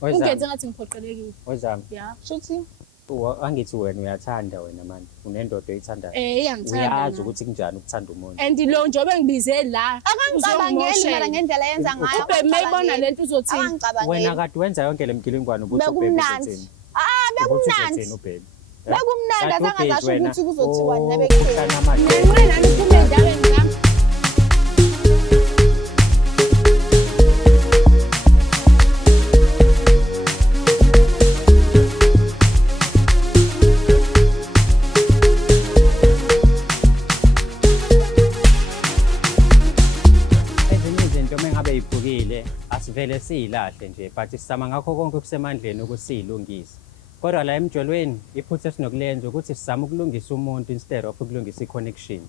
ungenze ngathi ngiphoqelekile. Wezami. Yeah. Shuthi Angithi wena uyathanda wena manje. Unendoda oyithandayo. Iyangithanda. Uyazi ukuthi kunjani ukuthanda umuntu. And lo njobe ngibize la. akangicabangeli mina ngendlela yenza ngayo. Ube mayibona lento uzothini. Akangicabangeli. Wena kade wenza yonke lemgilingwane ukuthi Bekumnandi. Bekumnandi. Bekumnandi azangazazi ukuthi kuzothiwa Oh, nabekutheni. Nenqe nani kuphume endaweni zami. Ezinye izinto mengabe iphukile asivele siyilahle nje but sizama ngakho konke okusemandleni ukuthi siyilungise. Kodwa la emjolweni iphutha esinokulenza ukuthi sizame ukulungisa umuntu instead of ukulungisa i-connection.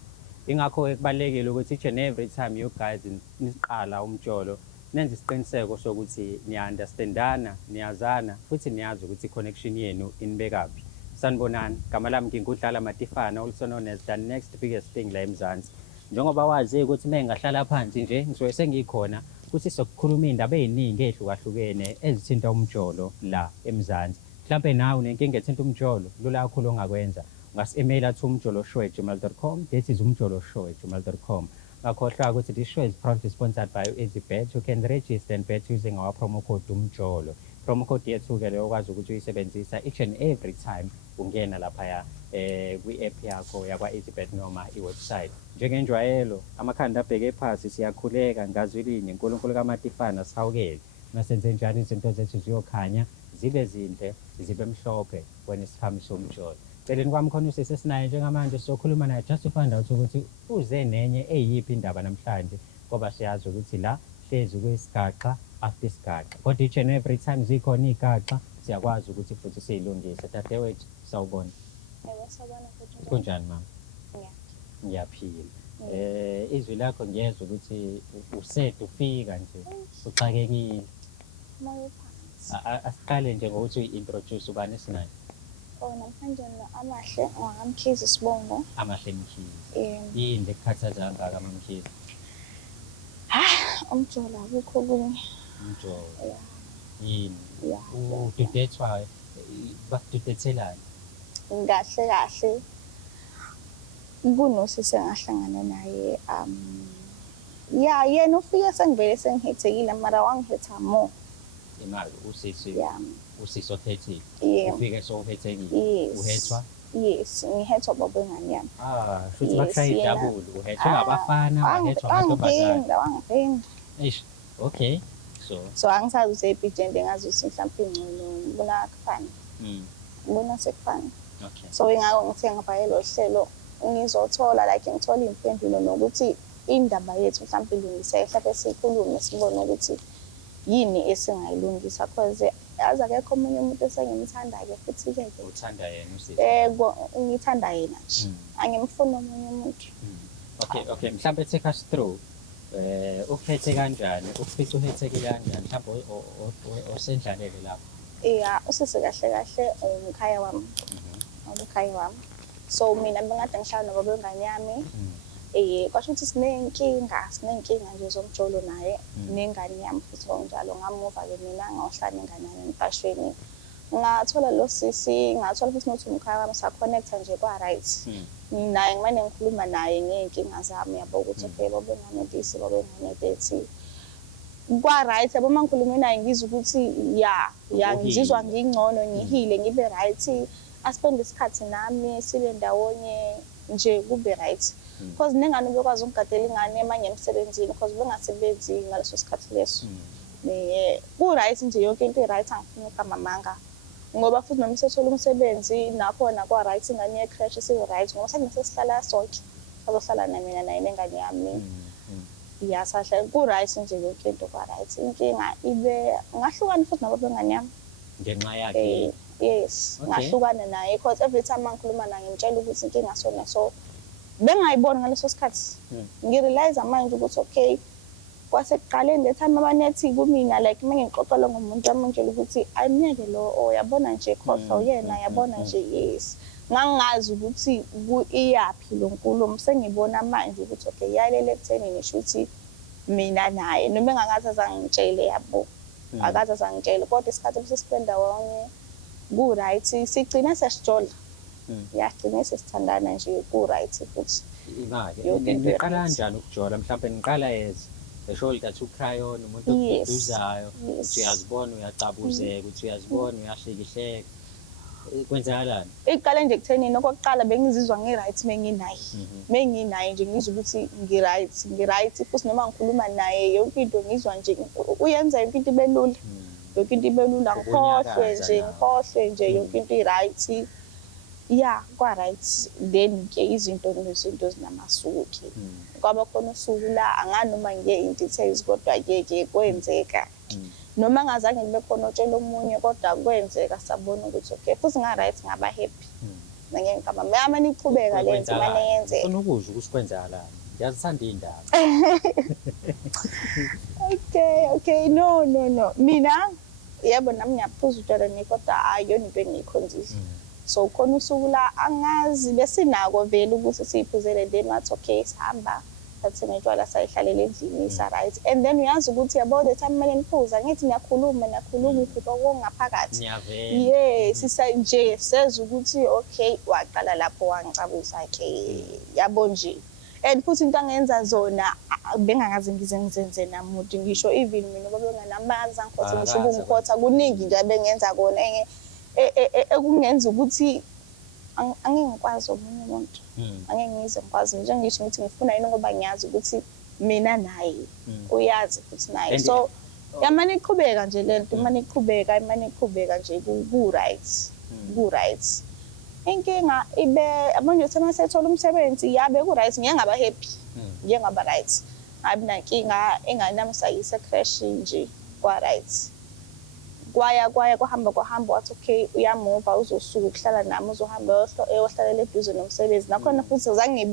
Ingakho-ke kubalulekile ukuthi each and every time you guys niqala umjolo nenze isiqiniseko sokuthi niya-understandana, niyazana futhi niyazi ukuthi i-connection yenu inibekaphi. Sanibonani, gama lami ngingudlala Matifana, also known as the next biggest thing la eMzansi. Njengoba wazi ukuthi mengahlala phansi nje ngisuke sengikhona ukuthi sokukhuluma indaba eziningi ezihlukahlukene ezithinta umjolo la eMzansi. Mhlambe nawe unenkinga ethinta umjolo, lula kakhulu ongakwenza. Ungasi-emaila to umjolo@gmail.com. This is umjolo@gmail.com. Ngakhohlwa ukuthi this show is proudly sponsored by EasyBet. You can register and bet using our promo code umjolo. Promo code yethu-ke leyo okwazi ukuthi uyisebenzisa each and every time ungena laphaya kwi-app yakho yakwa-EasyBet noma iwebsite. Njengenjwayelo, amakhanda abheke phasi siyakhuleka ngazwi linye, uNkulunkulu kaMatifana sihawukele. Masenze njalo izinto zethu ziyokhanya, zibe zinhle, zibe mhlophe when isihambi somjolo. Celeni kwami khona usesesinaye njengamanje sokhuluma naye just to find out ukuthi uze nenye eyiphi indaba namhlanje ngoba siyazi ukuthi la hlezi kuyisigaxa after isigaxa. Kodwa each and every time zikhona igaxa siyakwazi ukuthi futhi siyilungise. Dadewethu sawubona. Kunjani mama? Ngiyaphila. Izwi lakho ngiyezwa ukuthi usethu ufika nje uxakekile. Asiqale nje ngokuthi uyi-introduce ubani esinayo. Namhlanje Amahle ngamkhizi Sibongo. Amahle Mkhize. Yini lekukhathaza kangaka Mkhize? Umjolo akukho kunye. Umjolo. Yini? Yeah. Ududethwa bakududethelani? Kahle kunosisi ngahlangana naye yena ufike sengivele sengihethekile mara wangihetha more. Imali usisi. Yeah. Usisi othethile. Yeah. Ufike sowuhethekile. Yes. Uhethwa? Yes, ngihethwa baba engane yami. Futhi bakushaye double. Uhethwa ngabafana, uhethwa ngamantombazane. Wangiphinda. Eish. Okay. So angisazi ukuthi ebhijeni ngazi ukuthi mhlawumbe ingcono ngibona kufana. Ngibona sekufana. Okay. So ingako ngithe ngabhayelo hlelo ngizothola like ngithola impendulo nokuthi indaba yethu mhlawumbe ilungiseke mhlawumbe sikhulume sibone ukuthi yini esingayilungisa because yazi akekho omunye umuntu esengimthanda-ke futhi-ke uthanda yena usisi? Ngithanda yena nje angimfuni omunye umuntu. Okay, mhlawumbe take us through ukhethe kanjani, ufica uhethekile kanjani, mhlawumbe osendlalele lapho? Yeah, usisi kahle umkhaya wami. Umkhaya wami. So mina bengade ngihlala nobaba wengane yami. Kwasho ukuthi sinenkinga nje zomjolo naye nengane yami futhi njalo ngamuva-ke mina ngahlala nengane yami empashweni. Ngathola lo sisi, ngathola futhi nokuthi umkhaya wami sa-connecta nje kwa-right. Naye ngimane ngikhuluma naye ngey'nkinga zami yabo ukuthi okay baba wengane disi, baba wengane dethi. Kwa-right yabo uma ngikhulume naye ngizwa ukuthi ngizizwa ngingcono, ngihile, ngibe right. Aspende isikhathi nami sibe ndawonye nje kube right. Because nengane bekwazi ukugadela ingane emanye emsebenzini because bengasebenzi ngaleso sikhathi leso. Ku-right nje yonke into i-right angifuni ukamamanga. Ngoba futhi noma sethola umsebenzi nakhona kwa-right ingane ye-crash isibe-right ngoba sakungase sihlala sonke. Azohlala namina naye nengane yami. Sahlala ku-right nje yonke into kwa-right. Inkinga ibe ngahlukana futhi nababa wengane yami. Ngenxa yakhe? Yes, ngahlukana naye because every time ngikhuluma naye ngimtshela ukuthi inkinga sona so bengayiboni ngaleso sikhathi. Ngirealize manje ukuthi okay kwasekuqaleni le time abanethi kumina like mengixoxela ngomuntu amangitshela ukuthi ayimnyeke lo yabona nje khohlwa uyena yabona nje yes. Ngangazi ukuthi iyaphi lo nkulumo sengibona manje ukuthi okay yalele ekutheni ngisho ukuthi mina naye noma engangathi azangitshele yabo akaze azangitshela kodwa isikhathi sesispenda ndawonye ku-right sigcina sesijola yagcina sesithandana nje ku-right futhi Imali. Yonke into Niqala right. kanjani ukujola? Mhlawumbe niqala as the shoulder to cry on umuntu Yes. oduduzayo. Yes. Uthi uyazibona uyacabuzeka, uthi uyazibona uyahlekihleka. Kwenzakalani? iqale nje ekuthenini okokuqala bengizizwa ngi-right menginaye menginaye nje ngizwa ukuthi ngi-right futhi noma ngikhuluma naye yonke into ngizwa nje uyenza yonke into ibe lula yonke into ibe lula ngikhohlwe nje yonke into i-right ya kwa-right then-ke izinto zinamasuku-ke kwaba khona usuku la anganoma nge-in-details kodwa-ke kwenzeka noma ngazange ngibe khona otshela omunye kodwa kwenzeka sabona ukuthi okay futhi nga-right ngaba happy ngeke ngikaba mama niqhubeka le nto manje yenzeka Ufuna ukuzwa ukuthi kwenzakalani. Ngiyazithanda iy'ndaba. okay no mina yebo nami ngiyaphuza utshwala kodwa ayiyona into engiyikhonzisa so khona usuku la angazi besinako vele ukuthi siyiphuzele then wathi okay sihamba sathenge utshwala sayihlalela endlini isa-right and then uyazi ukuthi yabo the time kumele niphuza ngithi niyakhuluma ukhipha okungaphakathi Niyavela. yes nje seza ukuthi okay waqala lapho wangicabuza-ke yabo nje and futhi into angenza zona bengangaze ngizenze namuntu ngisho even mina babenganamazi angikhotha ngisho ubungikhotha kuningi nje abengenza kona ekungenza ukuthi angeke ngikwazi omunye umuntu angeke ngize ngikwazi njengisho ngithi ngifuna yini ngoba ngiyazi ukuthi mina naye uyazi futhi naye so yamane iqhubeka nje lento manje iqhubeka nje ku-right inkinga ibe manje uthema sethola umsebenzi yabe ku-right ngeke ngaba happy ngeke ngaba right ngabi nankinga enganamsayise crash nje kwa-right kwaya kwahamba wathi okay uyamuva uzosuka ukuhlala nami uzohamba eyohlalela eduze nomsebenzi nakhona futhi ngizange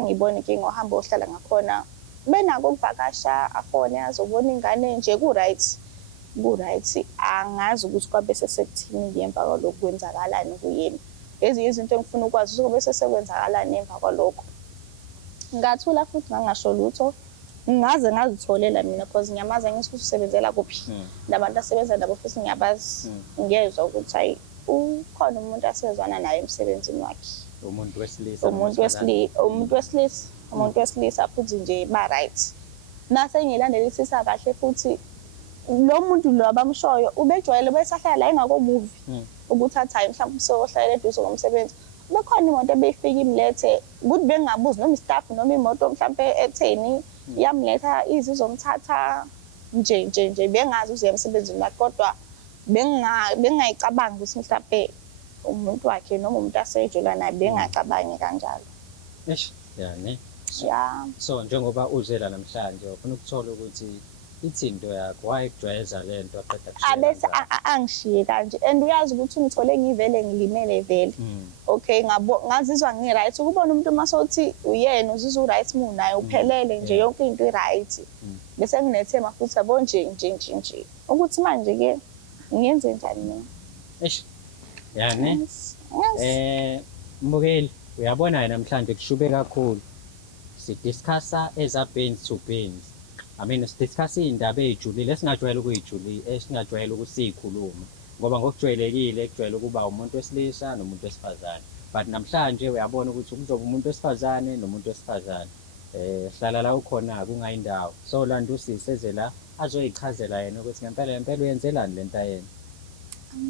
ngiyibone inkinga uhamba ohlala ngakhona benako ukuvakasha afone azobona ingane nje ku-right angazi ukuthi kwabe sesekuthini emva kwalokho kwenzakalani kuyena ezinye izinto engifuna ukwazi ukuthi bese sekwenzakalani emva kwalokho ngathula futhi ngangasho lutho ngaze ngazitholela mina because ngiyamazi ngisuthi usebenzela kuphi labantu asebenza nabo futhi ngiyabazi ngiyezwa ukuthi hayi ukhona umuntu asezwana naye emsebenzini wakhe umuntu wesilisa futhi nje ba-right nase ngiyilandelisisa kahle futhi lo muntu lo abamshoyo ubejwayele besahlala la engakomuvi ukuthi athayi mhlawumbe useyohlalela eduze ngomsebenzi bekhona imoto ebeyifika imlethe ukuthi bengingabuzi noma istaff noma imoto mhlawumbe etheni yamletha izizomthatha nje bengazi uze emsebenzini wakhe kodwa bengayicabangi ukuthi mhlawumbe umuntu wakhe noma umuntu asejola naye bengacabangi kanjalo yani ya so njengoba uzela namhlanje ufuna ukuthola ukuthi ithinto yakho wayekujwayeza lento aqeda abese angishiye kanje and uyazi ukuthi ngithole ngivele ngilimele vele okay ngazizwa ngi-right ukubona umuntu masothi uyena uzizwa u-right munaye uphelele nje yonke into i-right bese nginethema futhi yabo nje ukuthi manje-ke ngiyenze njani mina yani mbukeli uyabona namhlanje kushube kakhulu sidiscussa eza-beans to beans sidiscussa iy'ndaba ey'julile esingajwayele ukuthi siyikhulume ngoba ngokujwayelekile kujwayele ukuba umuntu wesilisa nomuntu wesifazane but namhlanje uyabona ukuthi kuzoba umuntu wesifazane nomuntu wesifazane hlala la ukhona kungayindawo so landa usisi eze la azoyichazela yena ukuthi ngempela uyenzelani lento ayena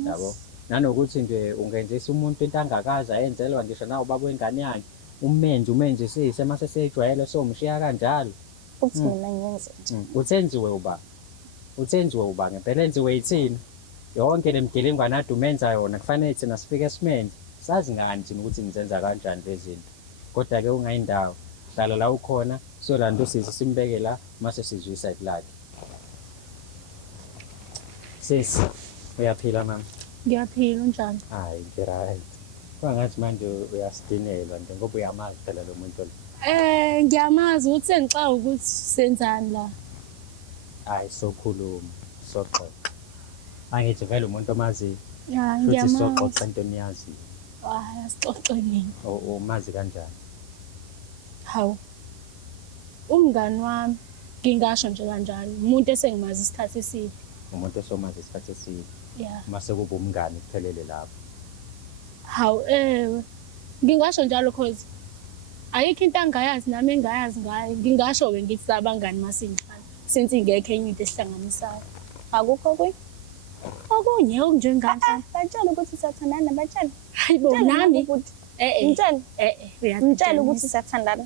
yabo nanokuthi nje ungenzisa umuntu into angakazi ayenzelwa ngisho nawe ubaba wengane yakhe umenzisise mase seyijwayele somshiya kanjalo futhi mina ngiyenze uthenziwe uba ngempela enziwe yithina yonke le mgilingwane ade umenza yona kufanele thina sifike simenze sazi ngani thina ukuthi nizenza kanjani lezi zinto kodwa-ke ungayindawo hlala la ukhona solanda usisi simbeke la mase sizwe isayidi lakhe sisi uyaphila mama Ngiyaphila unjani? hayi ngi-right kwangathi manje uyasidinelwa nje ngoba uyamazi phela lo muntu lo Ngiyamazi ukuthi sengixaka ukuthi senzani la. hayi sokhuluma soxoxa angithi vele umuntu omaziyo Ya futhi ngiyamazi. soxoxa into niyaziyo Asixoxe nini? umazi kanjani Hawu. Umngani wami Ngingasho nje kanjalo. Umuntu esengimazi isikhathi eside. Umuntu esomazi isikhathi eside. Yeah. Mase kuba umngani kuphelele lapho. Hawu ngingasho njalo cause ayikho into angayazi nami engayazi ngayo. Ngingasho ke ngithi sabangani masingifana. Since ingekho enye into esihlanganisayo. Akukho kwe? Okunye okunjenganjani. Batshela ukuthi siyathandana, batshela. Hayibo nami. Ngitshela. Ngitshela ukuthi siyathandana.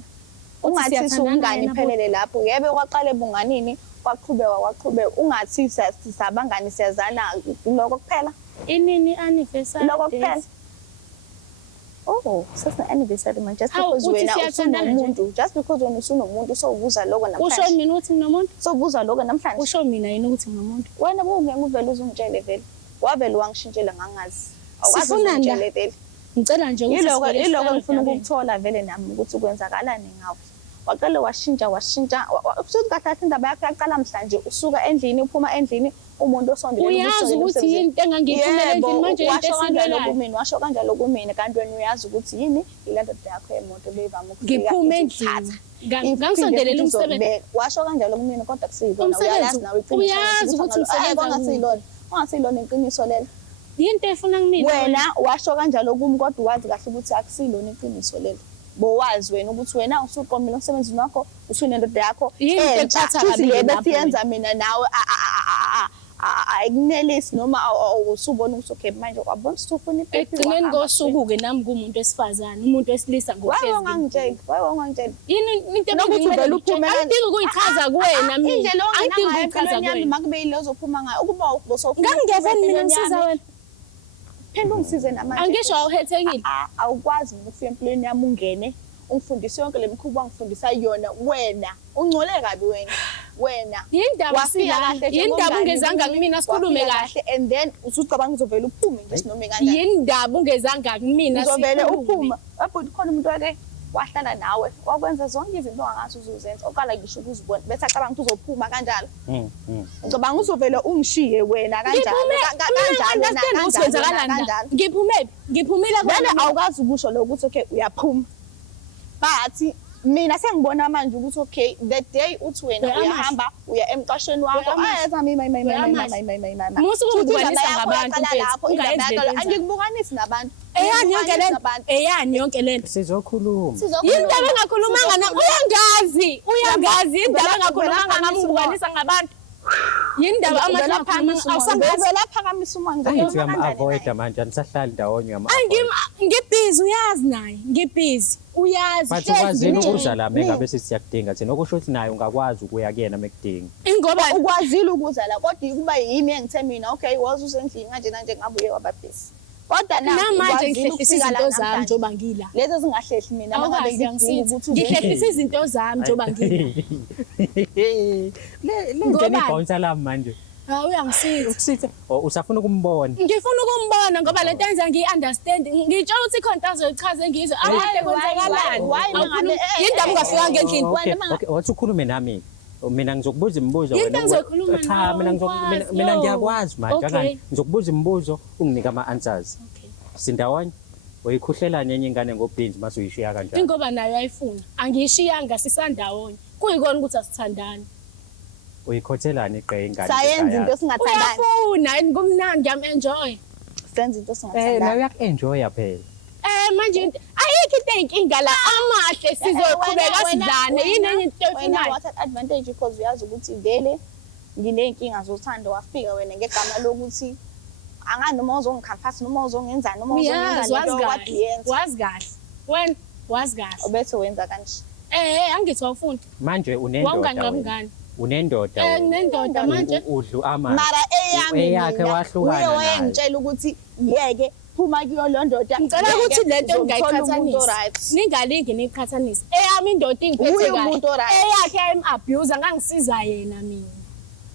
Ungathi sungani phelele lapho. Yebe kwaqale bunganini, kwaqhubeka. Ungathi sisabangani siyazana lokho kuphela. Inini anniversary. Lokho kuphela. Oh, sasina anniversary man just because wena usunomuntu, just because wena usunomuntu sobuza lokho namhlanje. Usho mina ukuthi nginomuntu? Sobuza lokho namhlanje. Usho mina yini ukuthi nginomuntu? Wena bungeke uvele uzungitshele vele. Wavele wangishintshela ngangazi. Sifuna Awukazungitshele vele. Ngicela nje ukuthi Iloko ngifuna ukukuthola vele nami ukuthi kwenzakalani ngawe. Waqale washintsha futhi kahle indaba yakho yaqala mhlanje usuka endlini uphuma endlini umuntu osondele uyazi ukuthi yini into engangiphumela endlini manje into esilwelayo kumina washo kanjalo kumina kanti wena uyazi ukuthi yini ilento yakho yemoto leyivama ukufika ngiphume endlini ngangisondelela umsebenzi washo kanjalo kumina kodwa kusiyibona uyazi nawe iqiniso uyazi ukuthi ungasilona iqiniso lelo yinto efuna kumina wena washo kanjalo kimi kodwa wazi kahle ukuthi akusilona iqiniso lelo bowazi wena ukuthi wena usuqomile umsebenzini wakho usunendoda yakho besiyenza mina nawe ayikunelisi noma usubona ukuthi okay manje kwabona usufuna ekugcineni kosuku-ke nami kumuntu wesifazane umuntu wesilisa ngongangitshela yini into angidingi ukuyichaza kuwena mina indlela ongenayo yami makube yile ozophuma ngayo ukuba ngangingeveni mina ngisiza wena phela ungisize namanje angisho awuhethekile awukwazi ukufika empilweni yami ungene ungifundise yonke lemikhuba ngifundisa yona wena ungcole kabi wena yindaba kahle yindaba ungezanga kumina sikhulume kahle and then usucabanga uzovela uphume nje sinome kanjani yindaba ungezanga kumina uzovela uphuma abhuti khona umuntu wake wahlala nawe wakwenza zonke izinto ongathi uzuzenza oqala ngisho ukuzibona bese acabanga ukuthi uzophuma kanjalo ngicabanga uzovela ungishiye wena kanjalo kanjalo ngiphumile wena awukazi ukusho lo ukuthi okay uyaphuma but mina sengibona manje ukuthi okay the day uthi wena uyahamba uya emqashweni wakho ayenza musu ukubukanisa ngabantu angikubukanisi nabantu eyani yonke lento sizokhuluma yindaba engakhulumanga nami uyangazi indaba engakhulumanga nami ubukanisa ngabantu yindaba awusangavela phakamisa umanga angithi uyam-avoida manje anisahlali ndawonye ngibhizi uyazi naye ngibhizi uyazi but ukwazini ukuza la mengabe sithi siyakudinga thina okusho ukuthi naye ungakwazi ukuya kuyena mekudinga ingoba ukwazile ukuza la kodwa kuba yimi engithe mina okay wazi usendlini kanje nanje ngabuye wababhizi kodwa namanje ngihlehlisa izinto zami njoba ngila lezi ezingahlehli mina mangabe ngidinga ukuthi ngihlehlisa izinto zami njoba ngila le ibhonsa lami manje uyangisiza ukusiza usafuna ukumbona ngifuna ukumbona ngoba lento yenza ngiyi-understand ngitshela ukuthi ikhona into azoyichaza ngizwe amahle kwenzakalani yindaba ungafikanga endlini wathi ukhulume nami mina ngizokubuza imibuzo cha mina ngiyakwazi manje akani ngizokubuza imibuzo unginike ama-answers sindawonye uyikhuhlelani enye ingane ngobhinzi mase uyishiya kanjani ingoba nayo ayifuna angiyishiyanga sisandawonye kuyikona ukuthi asithandani uyikhothelani igqe ingane sayenza into singathandani uyafuna kumnandi ngiyam-enjoy senza into singathandani nawe uyaku-enjoya phela manje ayikho into eyinkinga la amahle sizoqhubeka sidlane yini enye into efunayo what advantage because uyazi ukuthi vele nginey'nkinga zothando wafika wena ngegama lokuthi angani noma uzongikhampasi noma uzongenzani noma wazi kahle wena wazi kahle ubethe wenza kanje angithi wawufuna manje unendoda unendoda nginendoda manje udlu amanzi mara eyakhe wahlukana nayo wayengitshela ukuthi yeke phuma kuyo lo ndoda ngicela ukuthi lento ngingayiqhathanisi ningalingi niyiqhathanise eyami indoda ingiphethe kahle eyakhe ayim-abuse ngangisiza yena mina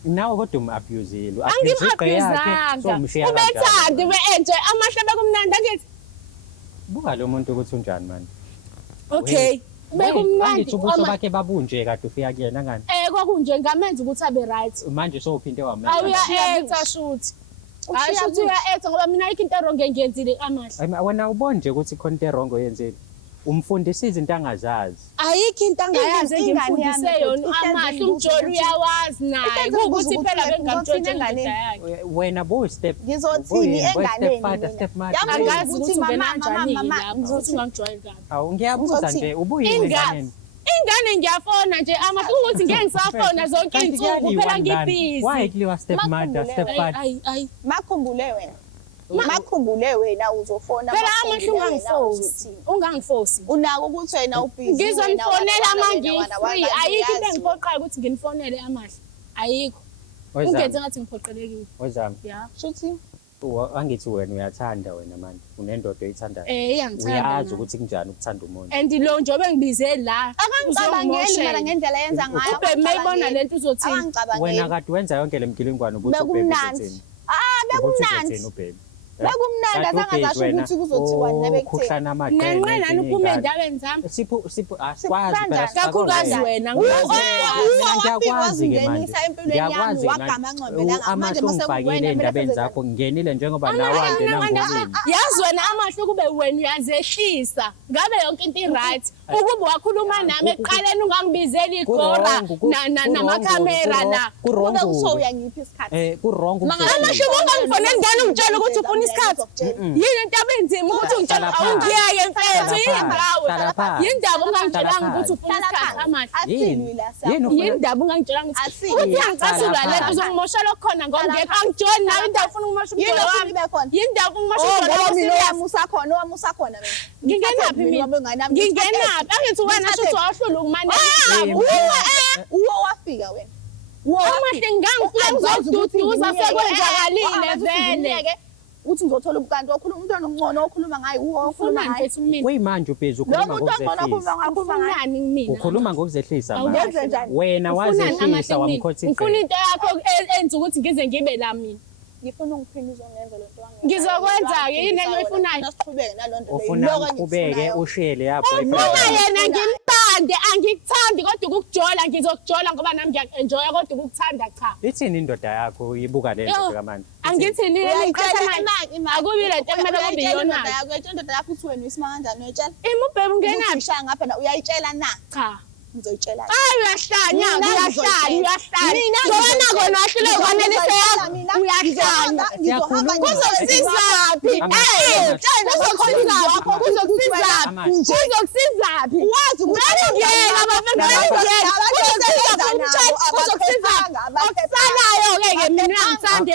nawe kodwa umu-abusile angim-abusanga ubethandi be-enjoy amahle bekumnandi angithi buka lo muntu ukuthi unjani manje okay angithi ubuso bakhe babunje kade ufika kuyena ngani kwakunje ngamenza ukuthi abe right manje sophinde awuya-etha shuthi hayi shuthi uya-etha ngoba mina ayikho into erongo engiyenzile amahle wena ubone nje ukuthi khona into erongo oyenzile umfundisa izinto angazazi. Ayikho into angayazi Ingane yami engimfundise yona futhi amahle ihlezi umjolo uyawazi naye. Ihlezi Kuwukuthi ibuza phela ukuthi bengamtsholi ngizothenga njengendoda yakhe. Wena bo-step. Ngizothini enganeni mina? Step mother. Yazi Angazi ukuthi ukuthi ungena mama, kanjani mama, lapha. ngizothi- Ukuthi ungangijwayeli kabi. Awu ngiyabuza Ngizothi, nje ubuyini Ingane. enganeni. Ingane ngiyafona nje amahle ukuthi ngeke ngisafona zonke Kanti iy'nsuku kuyaliwa phela ngani? ngibhizi. Why kuliwa step mother, step father? Ayi. Makhumbule wena. Makhumbule wena uzofona. Phela makhumbule amahle wena ungangifosi. uzothini. Ungangifosi. Unako ukuthi wena ubhizi. Ngizomfonela ama ngi-free. Ayikho into engiphoqayo ukuthi nginifonele amahle. Ayikho. Ungenze ngathi ngiphoqelekile. Wezami. Ya. Shuthi Angithi wena uyathanda wena manje. Unendoda oyithandayo. Iyangithanda. Uyazi ukuthi kunjani ukuthanda umuntu. And lo njengoba ngibize la. akangicabangeli mara ngendlela yenza ngayo. Ube mayibona lento uzothini. Akangicabangeli. Wena kade wenza yonke le mgilingwane ukuthi Bekumnandi. Bekumnandi. Bekumnandi azangazazi ukuthi kuzothiwani nabekutheni. Ukhuhlana amaqele. Nanqenani uphume endabeni zami. Sipho asikwazi phela Kakhulukazi wena. ngiyakwazi ke manje. Ungenisa empilweni yami Ngiyakwazi wagama ngcombelanga manje amahle ungifakile endabeni zakho ngingenile njengoba nawe wangena ngomini. Yazi wena amahle kube wena uyazehlisa. Ngabe yonke into i-right. Ukube wakhuluma nami ekuqaleni ungangibizeli igora namakhamera la. Kube kusho uyangiphi isikhathi. Kurong. Amahle ungangifoneli ngane ungitshela ukuthi ufuna isikhathi. Yini into abenzima ukuthi ungitshela awungiyeke mfethu yindawo. Yindaba ungangitshelanga ukuthi ufuna isikhathi amahle. Athini la sa. Yindaba ungangitshelanga ukuthi uyangicasula lento uzongimoshela okukhona ngoba ngeke angijoni nawe indawo ufuna umosha umjolo wami. Yindaba ufuna ibe khona. Yindaba ungimosha umjolo wami. Mina wami usakhona, wami usakhona mina. Ngingenaphi mina? Ngingenaphi? Angithi wena shuthi wahlula ukumanela. Uwo wafika wena. Amahle ngangifuna ukuzoduduza sekwenzakalile vele. Uthi ngizothola ubukanti okhuluma umntwana ongcono okhuluma ngayo uwo okhuluma Ufunani ngayo. mfethu mina? Kuyimanje ubhizi Lo ukhuluma muntu ongcono ngokuzehlisa. okhuluma ngayo. Ufunani mina? Ukhuluma ngokuzehlisa manje. Ngenze njani? Wena Ufunani wazehlisa amahle mina? wamkhothi. Ngifuna into yakho enza ukuthi ngize ngibe la mina. Ngifuna ungiphinde uzongenza lento wangenza. Ngizokwenza-ke yini engiyifunayo? Nasiqhubeke nalonto leyo. Ufuna uqhubeke ushiyele yapho Uma yena ngimthande angikuthandi kodwa ukukujola ngizokujola ngoba nami ngiya-enjoya kodwa ukukuthanda cha. ithini indoda yakho ibuka le nto manje? Angithini akubi le nto kumele kube iyona. Indoda yakho uthi wena uyisimanga kanjani uyayitshela? Imubhebe ungenaphi? Ushaya ngapha na uyayitshela na? Cha. Ngizoyitshela. Uyahlanya uyahlanya. Ngoba kona wahlule kwanelise yakho uyahlanya. Ngizohamba Kuzokusizaphi? Kuzokusizaphi? Wazi okusalayo-ke mina ngithande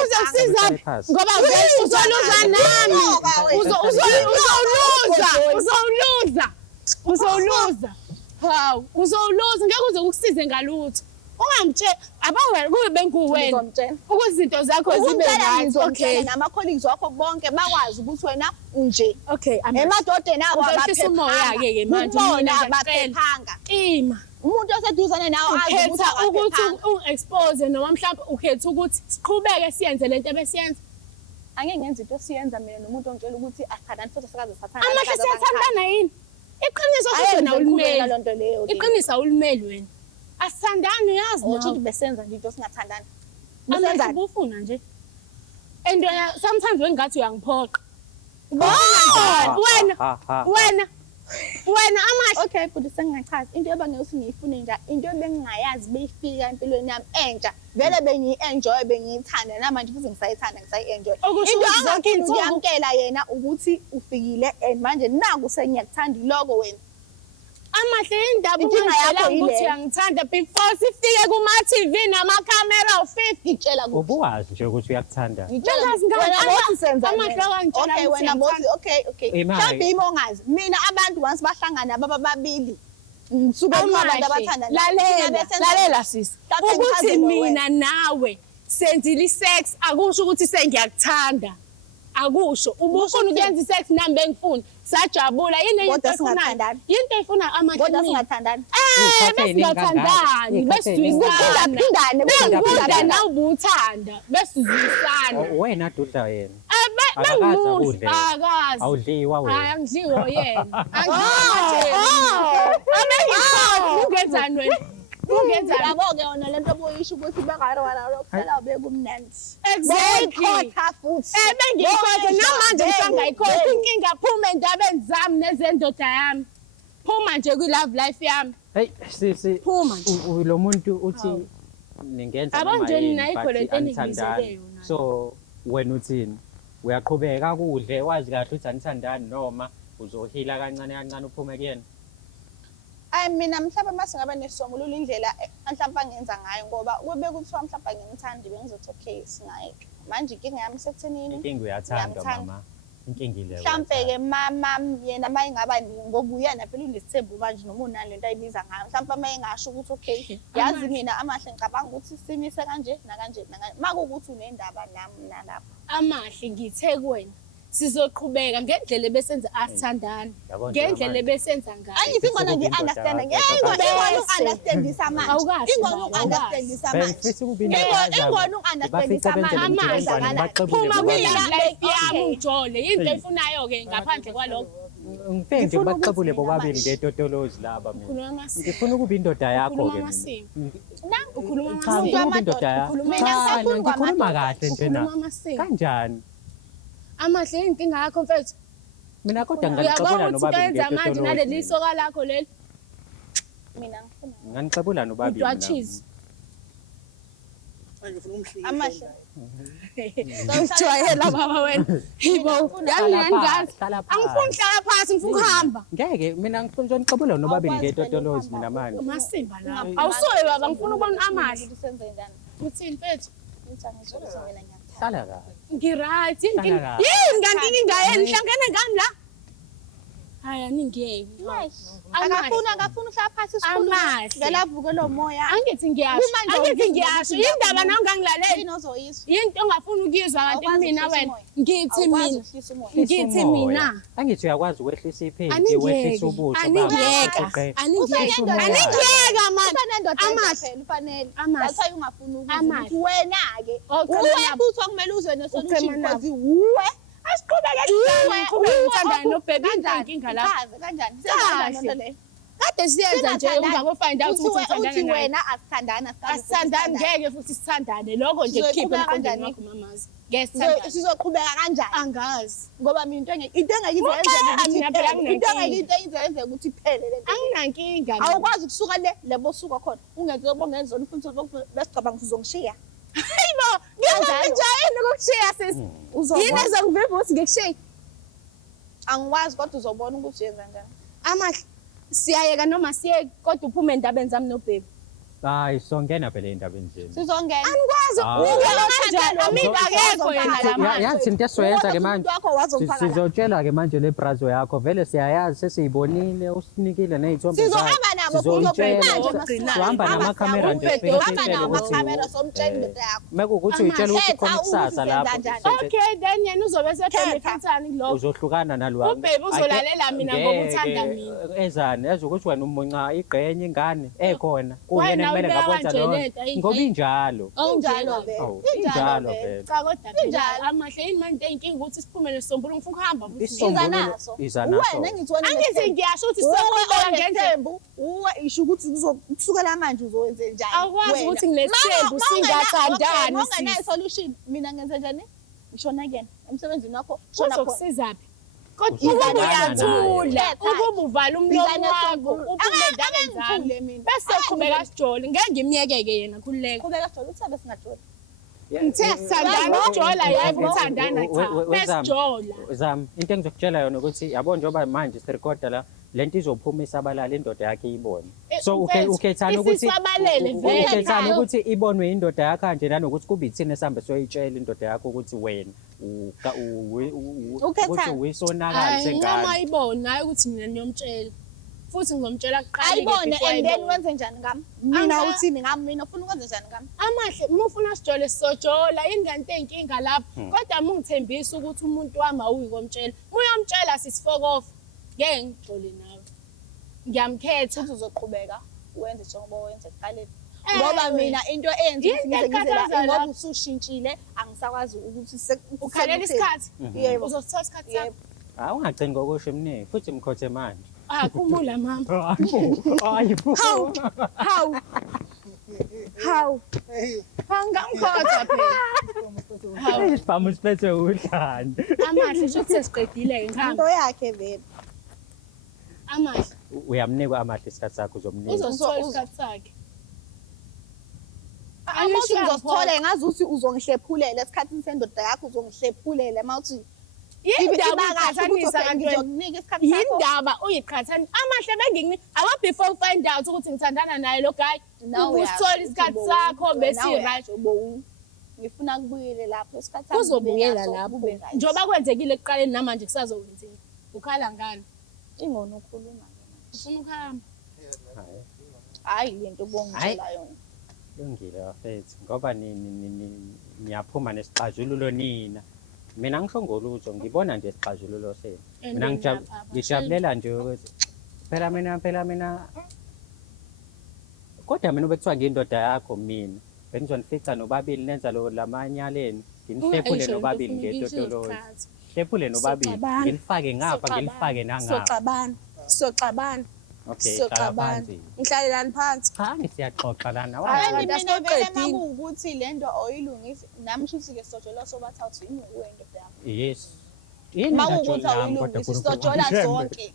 uzosizaphi ngoba uzoluza nami uzowuluza hawu uzowuluza ngeke uze ukusize ngalutho ungamtshela kube benguwena ukuthi izinto zakho zibe right. Okay, nama-colleagues wakho bonke bakwazi ukuthi wena unje. Okay, Emadodeni abo abaphephanga manje mina abaphephanga. ima Umuntu oseduzane nawe azi ukhetha ukuthi akaphephanga. ungi-expose noma mhlawumbe ukhetha ukuthi siqhubeke siyenze lento ebesiyenza. Angeke ngenze into siyenza mina nomuntu ongitshela ukuthi asithandani futhi sikaze sathanda. Amahle siyathandana yini? Iqiniso futhi ulimeli. Lonto leyo. Iqiniso awulimeli wena. Asithandani uyazi Uthi nawe. besenza nje into singathandani. Amahle bufuna nje. And sometimes wengathi uyangiphoqa. Wena amahle. Okay, futhi sengingachaza into ebangeke ngiyifune nje into ebengingayazi beyifika empilweni yami entsha. Vele bengiyi-enjoy bengiyithanda namanje futhi ngisayithanda ngisayi-enjoy. Into angakini ukuyamkela yena ukuthi ufikile and manje naku sengiyakuthanda iloko wena. Amahle indaba ungitshela ukuthi uyangithanda before sifike kuma-TV namakhamera u-50 ngitshela ukuthi ubuwazi nje ukuthi uyakuthanda. Okay, wena bothi okay. Mhlawumbe yimi ongazi. Mina abantu once bahlangana bababili ngisuke kubantu abathandana. Lalela sisi. Ukuthi mina nawe senzile i-sex akusho ukuthi sengiyakuthanda. Akusho ubufuna ukuyenza i-sex nami bengifuna sajabula yini into efunayo into efuna amahle kodwa singathandani besingathandani besizwisana nawe ubuthanda besizwisana wena dudla yena akazi awudliwa wena hayi angidliwo yena ungenzani wena ufuna ukwenza Yabo-ke yona lento boyisho ukuthi bengarowana lokuhlala bekumnandi. exactly Boycott futhi. bengiyikhothe namanje ngisangayikhotha inkinga phuma endabeni zami nezendoda yami phuma nje kwi-love life yami Hey sisi Phuma nje. lo muntu uthi ningenza Yabo noma nje yini, nina but ayikho lento anithandani. eningibizele yona. So wena uthini uyaqhubeka kudle wazi kahle ukuthi anithandani noma uzohila kancane kancane uphume kuyena Mina mhlawumbe mase ngaba nesongululo indlela mhlawumbe angenza ngayo ngoba kube kuthiwa mhlawumbe angimthandi bengizothi okay singayeke. Manje inkinga yami sekuthenini inkinga uyathandwa Ngiyamthanda. mama inkinga ile mhlawumbe-ke mama yena uma engaba ngoba uyena phela unesithembu manje noma unani lento ayibiza ngayo mhlawumbe uma engasho ukuthi okay yazi mina amahle ngicabanga ukuthi simise kanje nakanje nakanje uma kuwukuthi unendaba nami nalapho amahle ngithe kuwena sizoqhubeka ngendlela ebesenza asithandana Yabo nje ngendlela manje. ebesenza ngayo angithi ingona ngi-understanda ingona uku-understandisa manje Awukazi ingona baba, uku-understandisa manje Bengifisa ukuba ingona uku-understandisa manje phuma kwi-love life Okay. yami ujole yinto eyifunayo-ke ngaphandle kwalokho ngifike nje Ngifuna baxabule ukuthi bobabili mina ngetotolozi laba mina ukhuluma amasiko ngifuna ukuba indoda yakho ukhuluma ke amasiko mina ukhuluma cha amasiko ngifuna ukuba indoda yakho Ukhuluma Cha, amasiko. ngikhuluma kahle nje na ukhuluma amasiko kanjani amahle inkinga yakho mfethu mina kodwa uyabona nganixabula ukuthi nobabili uyenza manje naleli ngetotolozi soka lakho leli mina ngifuna nganixabula nobabili mina. udwachizi amahle ujwayela baba wena yibo yami ngiyazi Hlala phansi. angifuni uhlala phasi ngifuna ukuhamba ngeke mina ngifuna nixabula nobabili ngetotolozi mina manje umasimba lawo awusoye baba ngifuna ukubona amahle ukuthi senze njani uthini mfethu ukuthi angisho ukuthi mina ngiyakuthanda hlala kahle ngiright yini Hlala kahle. yini kanti inkinga yeni hlangene ngani la hayi aningeki akafuna uhlala phasi isikhulume Amahle. ngelavuke lo moya angithi ngiyasho Kumanje angithi awubizi ngiyasho ukuthi indaba ngiyafuna. nongangilaleli yini ozoyiswa yinto ongafuni ukuyizwa kanti Awukwazi mina ukuhlisa wena umoya. ngithi Awukwazi mina ukuhlisa umoya. ngithi mina angithi uyakwazi ukwehlisa iphedi Aningiyeke, wehlisa ubuso aningiyeka, aningiyeka umoya. aningiyeka mani usanendoda Amahle. phela ufanele Amahle. that's why ungafuni ukuzwa Amahle. ukuthi wena-ke Ochema uwe nabo. futhi okumele uzwe Uchema ne-solution nabo. because uwe asiqhubeke ngiqhubeke ngithandane nobhebi inkinga lapho Chaze kanjani Kahle. Senza le kade siyenza nje ungakofind out ukuthi uthi uthandana naye wena asithandana asithandani ngeke futhi sithandane lokho nje kukhiphe Sizoqhubeka emqondweni kanjani? wakho mamazi ngeke sithandane sizoqhubeka kanjani angazi ngoba mina into engeke Uxolo, mina phela anginankinga. into ukuthi iphele le nto. anginankinga mina. awukwazi ukusuka le bosuka khona ungenze bongenzona futhi besicabanga ukuthi uzongishiya Hayibo, ngizokujayini ukukushiya sisi yini ezongivimba ukuthi ngikushiye angikwazi kodwa uzobona ukuthi uyenza njani amahle siyayeka noma siyeke kodwa uphume endabeni zami nobhebi hayi songena phela endabeni zenu sizongena angikwazi Ah. ukubona kanjani amina akekho yena la manje yazi into esizoyenza ke manje wakho wazongifaka sizotshela ke manje le brazo yakho vele siyayazi sesiyibonile usinikile ney'thombe sizohamba nabo Sizoyitshela, sizohamba namakhamera nje sifike sizohamba sitshele nabo ukuthi amakhamera somtshela indoda yakho mekuwukuthi uyitshela ukuthi khona Khetha ikusasa ukuthi lapho uzenza njani. okay then yena uzobe Khetha. sebenefithani kulokho uzohlukana nalwami Ubhebe uzolalela mina ngoba uthanda mina. ezani yazi ukuthi wena umunca igqenye ingane ekhona kuyena Wena kumele ubeka ngakwenza kanje lona lento, ayi, ngoba ayi. injalo injalo vele Awu, injalo injalo vele vele cha kodwa phela Injalo. amahle yini manje inkinga ukuthi siphume nesisombululo ngifuna ukuhamba futhi Isisombululo. iza naso Iza naso. wena engithi wena angithi ngiyasho ukuthi sizoqhubeka ngendlela ngendlela uwe isho ukuthi kusukela manje uzowenze njani Awukwazi Wena. ukuthi nginesithembu Ma- ma- singathandani, ma- ungena sis. solution mina ngenze njani ngishona again emsebenzini wakho shona khona kuzokusizaphi kodwa Uzolala ukuba uyathula naye. ukuba uvala umlomo Bizana wakho sombululo. uphume endabeni zami Angangithule mina. bese qhubeka sijole ngeke ngimyeke-ke yena khululeka qhubeka sijole uthi sabe singajoli ngithe sithandana ukujola yebo uthandana cha besijola zami into engizokutshela yona ukuthi yabo njengoba manje sirikhoda la lento izophuma isabalala indoda yakhe iyibone so mfethu, ukhethana ukuthi isisabalele vele. ukhethana ukuthi ibonwe indoda yakho kanje nanokuthi kube ithina sihambe soyitshela indoda yakho ukuthi wena ukuthi Ukhethana. uyisonakali hayi sengane noma ayibona hayi ukuthi mina niyomtshela futhi ngizomtshela kuqala ayibone and then wenze njani ngami mina uthini ngami mina ufuna ukwenza njani ngami amahle uma ufuna sijole sizojola yini kanti ey'nkinga lapho kodwa uma ungithembisa ukuthi umuntu wami awuyikomtshela uma uyomtshela sisifokofa ngeke ngijole nawe ngiyamkhetha futhi uzoqhubeka wenze njengoba wenze ekuqaleni Eh, ngoba mina into eyenza Yini ukuthi ngize ngize la ekhathaza ngoba lapho? usushintshile angisakwazi ukuthi ukhalela isikhathi yebo uzosithola isikhathi sakho yebo hayi ungagcini ngokusho mningi futhi mkhothe manje khumula mama hayibo hawu Hawu. Angamkhotha phela. Hawu. Isibhamu siphethe udlani. Amahle shothi sesiqedile Into ngihamba. yakhe vele. Amahle. Uyamnika amahle isikhathi sakho uzomnika. Uzosithola isikhathi sakhe. Angisho uzosithola ngazi ukuthi uzongihlephulela esikhathini sendoda yakho uzongihlephulela mawuthi Yindaba uyiqhathanisa kanti ngizokunika isikhathi sakho. yindaba uyiqhathanisa. Amahle benginginika. Aba before find out ukuthi ngithandana naye lo guy. Usithola isikhathi sakho bese right. Ngifuna kubuyele lapho isikhathi sakho. Kuzobuyela lapho. Njoba kwenzekile ekuqaleni namanje kusazokwenzeka. Ukhala ngani? Ingono ukhuluma ke. Ufuna ukuhamba? Hayi lento bongitshela yona. Lungile bafethu ngoba niyaphuma nesixazululo nina. Mina ngisho ngolutho ngibona nje isixazululo senu. Mina ngijabulela nje ukuthi phela mina kodwa mina ubekuthiwa ngiyindoda yakho mina bengizonifica nobabili nenza lo lamanyaleni nginihle nobabili ngetotolo hlephule nobabili ngilifake ngapha ngilifake nangapha Soxabana. okay Soxabana. Ngihlalelani phansi. cha ngisiyaxoxa lana Hayi mina vele makuwukuthi lento oyilungisi nami shuthi ke sojola sobathathu yini uwento yakho. yes Makuwukuthi awuyilungisi sojola zonke.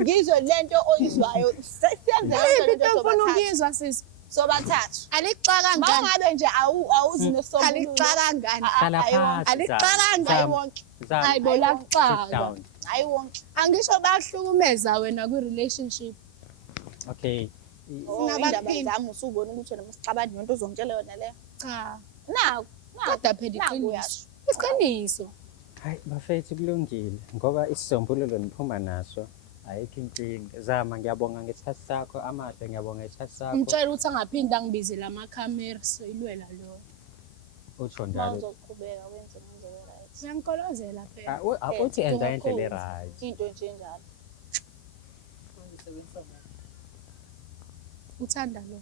Ngizwe lento oyizwayo siyenzeka lento Ufuna sobathathu. ukuyizwa sisi. Sobathathu. Alixaka ngani? Mangabe nje awuzi nesombululo. Alixaka ngani? Hlala phansi Alixaka ngani wonke? Hayi bola kuxaka. Hayi wonke. Angisho bahlukumeza wena kwi relationship. okay Indaba zami usubona ukuthi wena masixabani nento uzongitshela yona le. Cha. Naku. Kodwa phela iqiniso. Isiqiniso. hayi bafethu kulungile ngoba isisombululo niphuma naso ayikho inkinga zama ngiyabonga ngesikhathi sakho amahle ngiyabonga ngesikhathi sakho Ngitshela ukuthi angaphinda ngibizele amakhamera soyilwela lo. utsho njalo Uzoqhubeka wenze ngendlela right. Siyangikolozela phela. uthi enza indlela e-right Into nje njalo. Uthanda lo.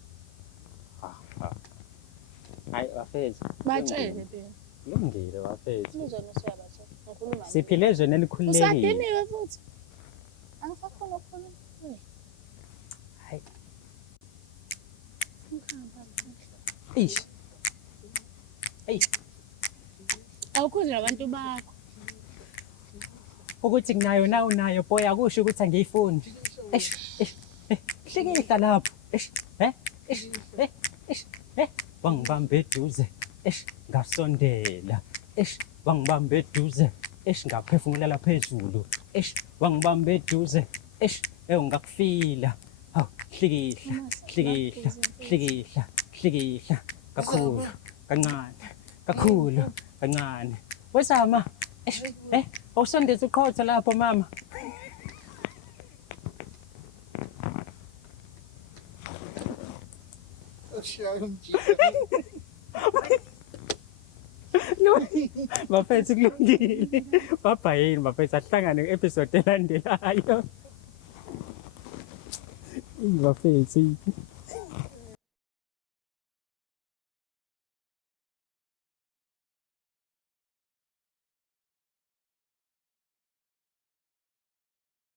hayi bafethu Batshele phela. kulungile bafethu Nizona siyabatho. Ngikhuluma. siphile ezweni elikhululekile Usadiniwe futhi. Angisakhona ukukhuluma. hayi eish Awukhuzela abantu bakho. ukuthi kunayo na unayo boy akusho ukuthi angiyifuni hlikihla lapho wangibambe eduze ngasondela wangibambe eduze ngaphefumulela phezulu wangibambe eduze ngakufila hawu hlikihla kakhulu kancane wesama awusondeza uqhotha lapho mama bafethu kulungile babhayini bafethu asihlangane ku-episode elandelayo bafethu